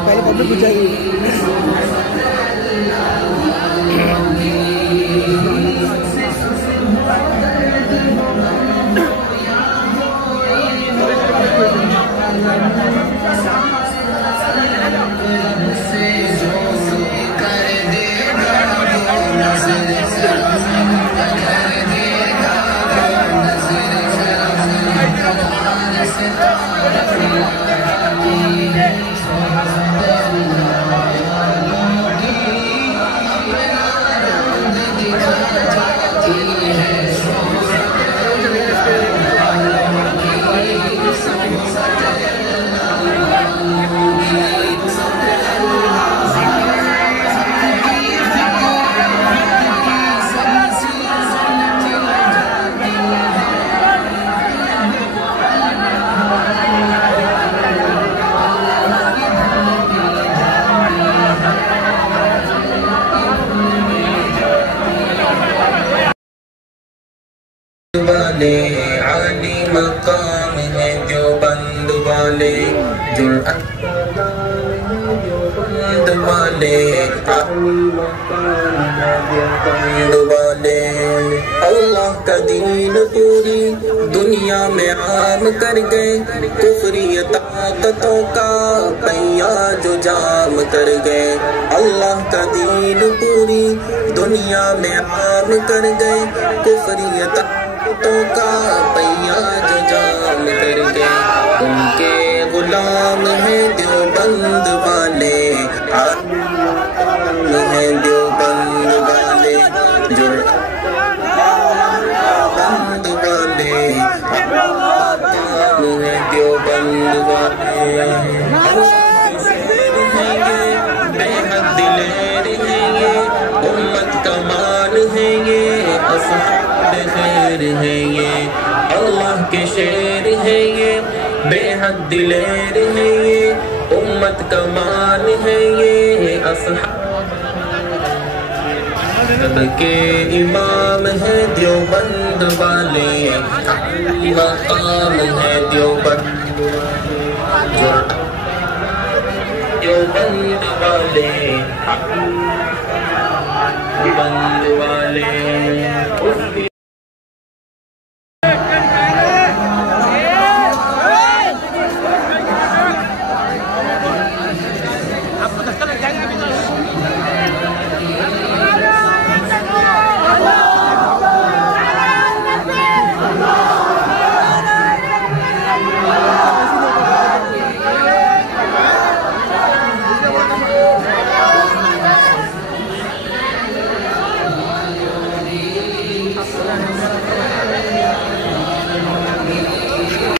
तो पहले पब्लिक पूछ जाएगी। वाले आली मकाम है जो बंद वाले जुर्अत वाले बंद वाले अल्लाह का दीन पूरी दुनिया में आम कर गए कुफरी ताकतों का पहिया जो जाम कर गए अल्लाह का दीन पूरी दुनिया में आम कर गए कुफरी तो का पहिया जो जाम कर गए उनके गुलाम हैं देवबंद वाले हैं देवबंद वाले जो बंद वाले हैं देवबंद वाले बेहद दिलेर हैं ये उम्मत का मान है ये खैर है ये अल्लाह के शेर है ये बेहद दिलेर है ये उम्मत का मान है ये असहाब के इमाम है देवबंद वाले मकाम है देवबंद वाले बंद वाले